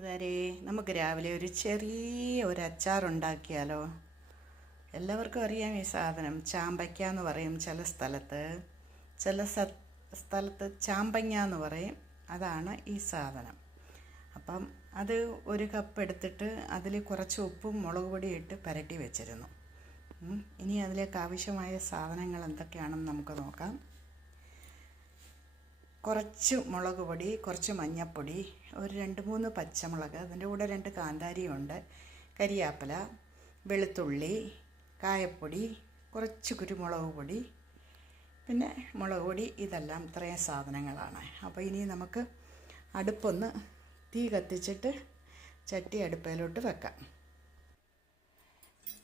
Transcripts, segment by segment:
കൂട്ടുകാരെ നമുക്ക് രാവിലെ ഒരു ചെറിയ ഒരു അച്ചാർ ഉണ്ടാക്കിയാലോ എല്ലാവർക്കും അറിയാം ഈ സാധനം. ചാമ്പയ്ക്ക എന്ന് പറയും ചില സ്ഥലത്ത്. ചില സ്ഥലത്ത് ചാമ്പങ്ങ എന്ന് പറയും. അതാണ് ഈ സാധനം. അപ്പം അത് ഒരു കപ്പ് എടുത്തിട്ട് അതിൽ കുറച്ച് ഉപ്പും മുളക് പൊടിയും ഇട്ട് പുരട്ടി വെച്ചിരുന്നു. ഇനി അതിലേക്ക് ആവശ്യമായ സാധനങ്ങൾ എന്തൊക്കെയാണെന്ന് നമുക്ക് നോക്കാം. കുറച്ച് മുളക് പൊടി കുറച്ച് മഞ്ഞൾപ്പൊടി ഒരു രണ്ട് മൂന്ന് പച്ചമുളക് അതിന്റെ കൂടെ രണ്ട് കാന്താരിയുണ്ട് കരിയാപ്പില വെളുത്തുള്ളി കായപ്പൊടി കുറച്ച് കുരുമുളക് പൊടി പിന്നെ മുളക് പൊടി ഇതെല്ലാം ഇത്രയും സാധനങ്ങളാണ്. അപ്പോൾ ഇനി നമുക്ക് അടുപ്പൊന്ന് തീ കത്തിച്ചിട്ട് ചട്ടി അടുപ്പയിലോട്ട് വെക്കാം.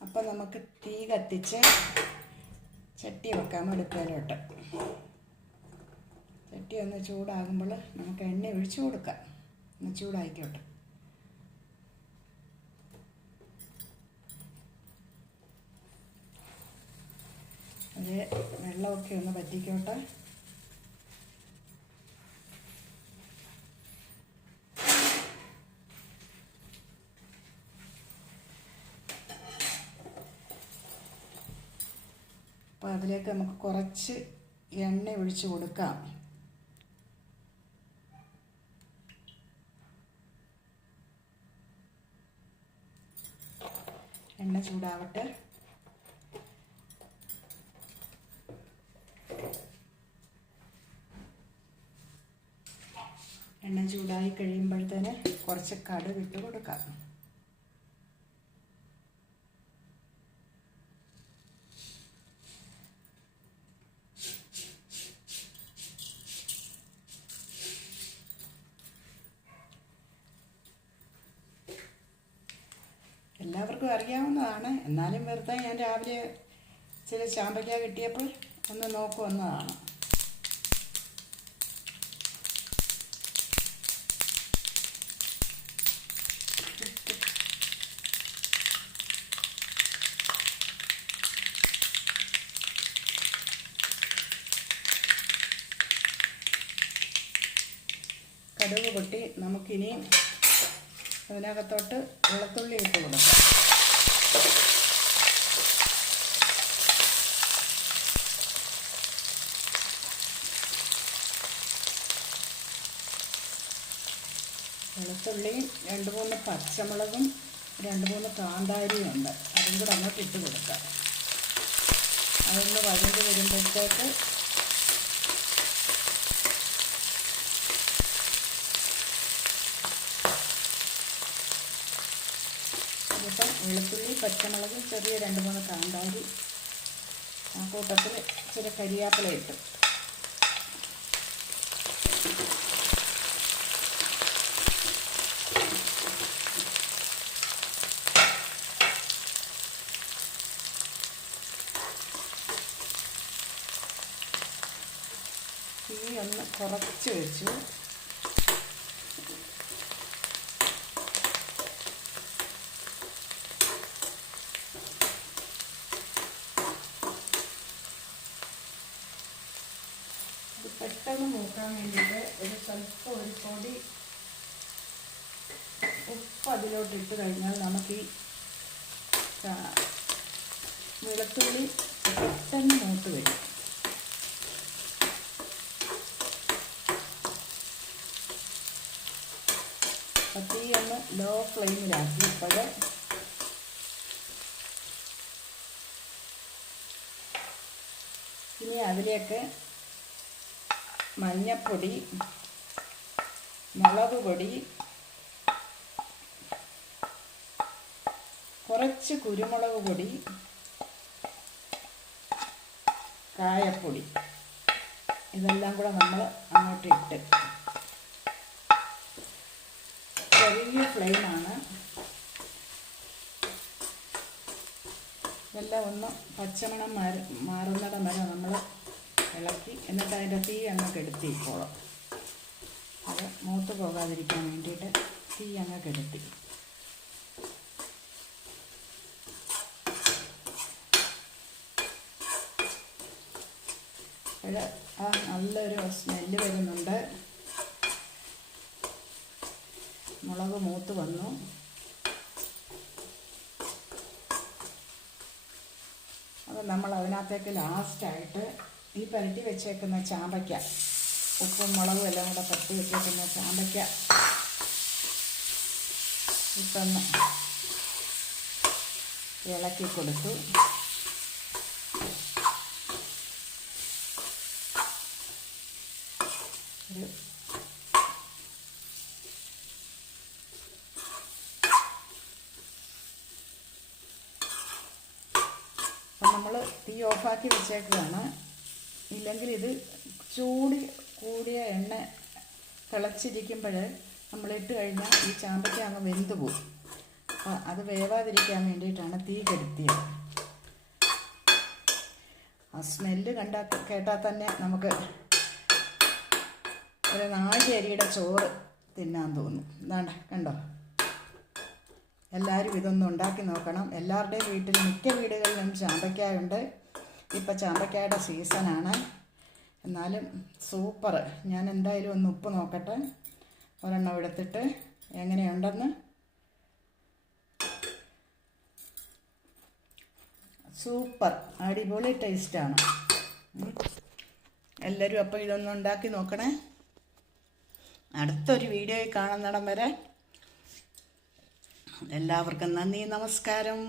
അപ്പോൾ നമുക്ക് തീ കത്തിച്ച് ചട്ടി വെക്കാം അടുപ്പയിലോട്ട് ചട്ടി ഒന്ന് ചൂടാകുമ്പോൾ നമുക്ക് എണ്ണ ഒഴിച്ചു കൊടുക്കാം. ഒന്ന് ചൂടായിക്കോട്ടെ. അത് വെള്ളമൊക്കെ ഒന്ന് പറ്റിക്കോട്ടെ അപ്പോൾ അതിലേക്ക് നമുക്ക് കുറച്ച് എണ്ണ ഒഴിച്ച് കൊടുക്കാം. എണ്ണ ചൂടാവട്ടെ. എണ്ണ ചൂടായി കഴിയുമ്പോഴത്തേന് കുറച്ച് കടുക് ഇട്ട് കൊടുക്കാം. എല്ലാവർക്കും അറിയാവുന്നതാണ്. എന്നാലും വെറുതെ ഞാൻ രാവിലെ ചില ചാമ്പയ്ക്ക കിട്ടിയപ്പോൾ ഒന്ന് നോക്കുവന്നതാണ് കടുക് പൊട്ടി. നമുക്കിനി അതിനകത്തോട്ട് വെളുത്തുള്ളി ഇട്ട് കൊടുക്കാം. വെളുത്തുള്ളിയും രണ്ട് മൂന്ന് പച്ചമുളകും രണ്ട് മൂന്ന് കാന്താരിയും ഉണ്ട്. അതും കൂടെ അങ്ങോട്ട് ഇട്ട് കൊടുക്കാം. അതൊന്ന് വഴിഞ്ഞ് വരുമ്പോഴത്തേക്ക് ഇതിപ്പം വെളുത്തുള്ളി പച്ചമുളക് ചെറിയ രണ്ട് മൂന്ന് കാന്താരി ആ കൂട്ടത്തിൽ ചെറിയ കരിയാപ്പില ഇട്ട്. തീ ഒന്ന് കുറച്ച് വെച്ചു ഇത് മൂക്കാൻ വേണ്ടിയിട്ട് ഒരു സ്വല്പം ഒരു പൊടി ഉപ്പ് അതിലോട്ട് ഇട്ട് കഴിഞ്ഞാൽ നമുക്ക് ഈ വെളുത്തുള്ളി പെട്ടെന്ന് മൂത്ത് വരും. തീ ഒന്ന് ലോ ഫ്ലെയിമിലാക്കി ഇപ്പോൾ ഇനി അതിലേക്ക് മഞ്ഞപ്പൊടി മുളക് പൊടി കുറച്ച് കുരുമുളക് പൊടി കായപ്പൊടി. ഇതെല്ലാം കൂടെ നമ്മൾ അങ്ങോട്ട് ഇട്ട്. ചെറിയ ഫ്ലെയിമാണ്. ഇതെല്ലാം ഒന്ന് പച്ചമണം മാറി മാറുന്നിടം വരെ നമ്മൾ ഇളക്കി. എന്നിട്ട് അതിന്റെ തീ അങ്ങ് കെടുത്തിക്കോളും. അത് മൂത്ത് പോകാതിരിക്കാൻ വേണ്ടിയിട്ട് തീ അങ്ങ് കെടുത്തി. ഇത് ആ നല്ലൊരു സ്മെല്ല് വരുന്നുണ്ട്. മുളക് മൂത്ത് വന്നു. അപ്പം നമ്മൾ അതിനകത്തേക്ക് ലാസ്റ്റായിട്ട് ഈ പരട്ടി വെച്ചേക്കുന്ന ചാമ്പയ്ക്ക. ഉപ്പും മുളകും എല്ലാം കൂടെ പരട്ടി വെച്ചേക്കുന്ന ചാമ്പയ്ക്ക. ഇട്ടൊന്ന് ഇളക്കി കൊടുത്തു. ഒരു അപ്പം നമ്മൾ തീ ഓഫാക്കി വെച്ചേക്കുകയാണ് ഇല്ലെങ്കിൽ ഇത് ചൂടി കൂടിയ എണ്ണ തിളച്ചിരിക്കുമ്പോൾ നമ്മളിട്ട് കഴിഞ്ഞാൽ ഈ ചാമ്പയ്ക്ക അങ്ങ് വെന്ത് പോകും. അപ്പം അത് വേവാതിരിക്കാൻ വേണ്ടിയിട്ടാണ് തീ കെടുത്തിയത് ആ സ്മെല്ല് കണ്ടാ കേട്ടാൽ തന്നെ നമുക്ക് ഒരു നാല് അരിയുടെ ചോറ് തിന്നാൻ തോന്നും. ഇതാണ്ട കണ്ടോ? എല്ലാവരും ഇതൊന്നും ഉണ്ടാക്കി നോക്കണം. എല്ലാവരുടെയും വീട്ടിൽ മിക്ക വീടുകളിലും ചാമ്പയ്ക്കായുണ്ട് ഇപ്പം ചാമ്പക്കായുടെ സീസണാണ് എന്നാലും സൂപ്പർ ഞാൻ എന്തായാലും ഒന്ന് ഉപ്പ് നോക്കട്ടെ. ഒരെണ്ണം എടുത്തിട്ട് എങ്ങനെയുണ്ടെന്ന്. സൂപ്പർ അടിപൊളി ടേസ്റ്റാണ് എല്ലാവരും അപ്പോൾ ഇതൊന്നും ഉണ്ടാക്കി നോക്കണേ. അടുത്തൊരു വീഡിയോയിൽ കാണുന്നിടം വരെ എല്ലാവർക്കും നന്ദി നമസ്കാരം.